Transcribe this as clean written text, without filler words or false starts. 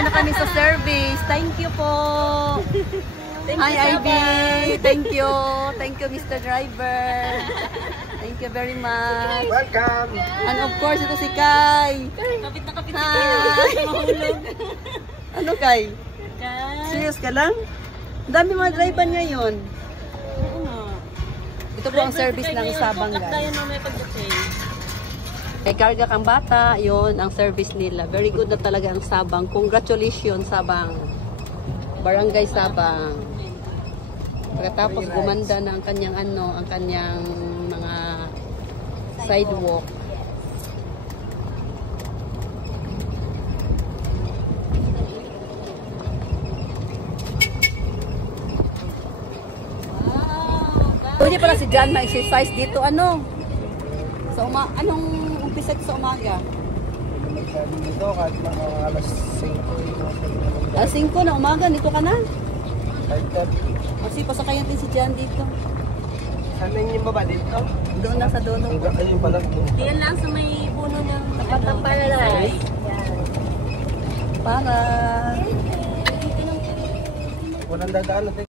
Nakasakay na kami sa service. Thank you po. Hi, Ivy. Thank you. Thank you, Mr. Driver. Thank you very much. Welcome. And of course, ito si Kai. Kapit na kapit Hi. mahulog. Ano, Kai? Kai. Serious ka lang? Ang dami mga driver ngayon. Oo nga. Ito po ang service ng Sabang, guys. Tayo na may pagdating. May karga kang bata, yon ang service nila. Very good na talaga ang Sabang. Congratulations, Sabang. Barangay Sabang. Pagkatapos gumanda na ang kanyang ang kanyang mga sidewalk. Pwede pala si John ma-exercise dito, sa anong umpisa sa umaga? Dito kahit mga alas 5. Alas 5 na umaga, dito ka na? 5:30. Kasi pasakayan din si John dito. Saan na yung baba dito? Doon na sa dulo. Ayun pala. Diyan lang sa may puno ng tapat ng Paradise. Para. Walang dadaan.